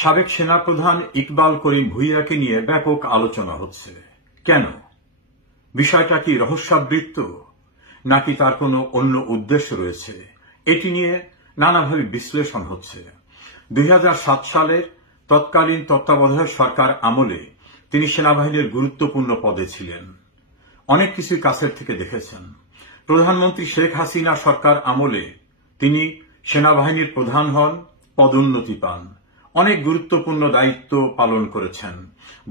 সাবেক সেনাপ্রধান ইকবাল করিম ভূঁইয়াকে নিয়ে ব্যাপক আলোচনা হচ্ছে। কেন? বিষয়টা কি রহস্যাবৃত্ত, নাকি তার কোনো অন্য উদ্দেশ্য রয়েছে? এটি নিয়ে নানাভাবে বিশ্লেষণ হচ্ছে। 2007 সালের তৎকালীন তত্ত্বাবধায়ক সরকার আমলে তিনি সেনাবাহিনীর গুরুত্বপূর্ণ পদে ছিলেন। অনেক কিছুই কাছের থেকে দেখেছেন। প্রধানমন্ত্রী শেখ হাসিনা সরকার আমলে তিনি সেনাবাহিনীর প্রধান হন, পদোন্নতি পান, অনেক গুরুত্বপূর্ণ দায়িত্ব পালন করেছেন।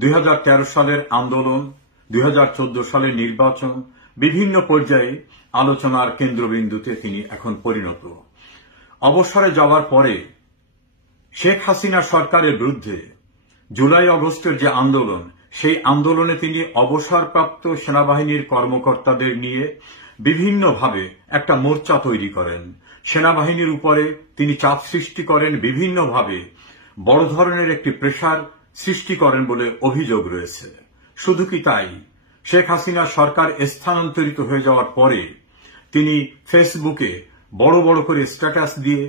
2013 সালের আন্দোলন, 2014 সালের নির্বাচন, বিভিন্ন পর্যায়ে আলোচনার কেন্দ্রবিন্দুতে তিনি এখন পরিণত। অবসরে যাওয়ার পরে শেখ হাসিনা সরকারের বিরুদ্ধে জুলাই আগস্টের যে আন্দোলন, সেই আন্দোলনে তিনি অবসরপ্রাপ্ত সেনাবাহিনীর কর্মকর্তাদের নিয়ে বিভিন্নভাবে একটা মোর্চা তৈরি করেন। সেনাবাহিনীর উপরে তিনি চাপ সৃষ্টি করেন, বিভিন্নভাবে বড় ধরনের একটি প্রেসার সৃষ্টি করেন বলে অভিযোগ রয়েছে। শুধু কি তাই, শেখ হাসিনা সরকার স্থানান্তরিত হয়ে যাওয়ার পরে তিনি ফেসবুকে বড় বড় করে স্ট্যাটাস দিয়ে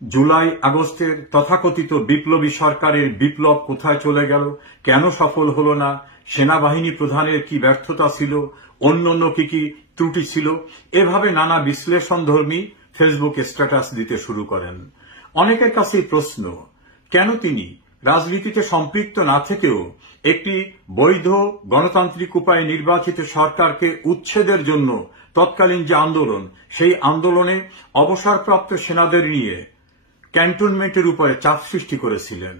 জুলাই আগস্টের তথাকথিত বিপ্লবী সরকারের বিপ্লব কোথায় চলে গেল, কেন সফল হল না, সেনাবাহিনী প্রধানের কি ব্যর্থতা ছিল, অন্য কি কি ত্রুটি ছিল, এভাবে নানা বিশ্লেষণধর্মী ফেসবুকে স্ট্যাটাস দিতে শুরু করেন। অনেকের কাছেই প্রশ্ন, কেন তিনি রাজনীতিতে সম্পৃক্ত না থেকেও একটি বৈধ গণতান্ত্রিক উপায়ে নির্বাচিত সরকারকে উচ্ছেদের জন্য তৎকালীন যে আন্দোলন, সেই আন্দোলনে অবসরপ্রাপ্ত সেনাদের নিয়ে ক্যান্টনমেন্টের উপরে চাপ সৃষ্টি করেছিলেন।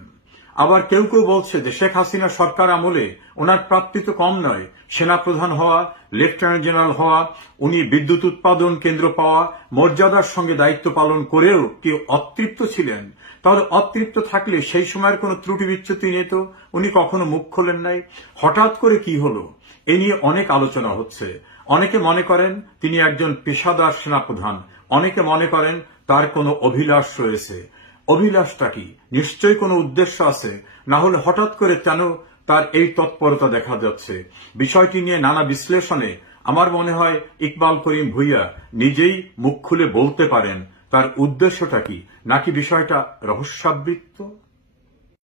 আবার কেউ কেউ বলছে যে শেখ হাসিনা সরকার আমলে ওনার প্রাপ্তি তো কম নয়, সেনাপ্রধান হওয়া, লেফটেন্যান্ট জেনারেল হওয়া, উনি বিদ্যুৎ উৎপাদন কেন্দ্র পাওয়া, মর্যাদার সঙ্গে দায়িত্ব পালন করেও কি অতৃপ্ত ছিলেন? তাহলে অতৃপ্ত থাকলে সেই সময়ের কোনো ত্রুটি বিচ্যুতি নিয়ে তো উনি কখনো মুখ খোলেন নাই। হঠাৎ করে কি হলো, এ নিয়ে অনেক আলোচনা হচ্ছে। অনেকে মনে করেন তিনি একজন পেশাদার সেনাপ্রধান, অনেকে মনে করেন তার কোনো অভিলাষ রয়েছে। অভিলাষটা কি? নিশ্চয়ই কোনো উদ্দেশ্য আছে, না হলে হঠাৎ করে কেন তার এই তৎপরতা দেখা যাচ্ছে? বিষয়টি নিয়ে নানা বিশ্লেষণে আমার মনে হয় ইকবাল করিম ভূঁইয়া নিজেই মুখ খুলে বলতে পারেন তার উদ্দেশ্যটা কি, নাকি বিষয়টা রহস্যাবৃত্ত।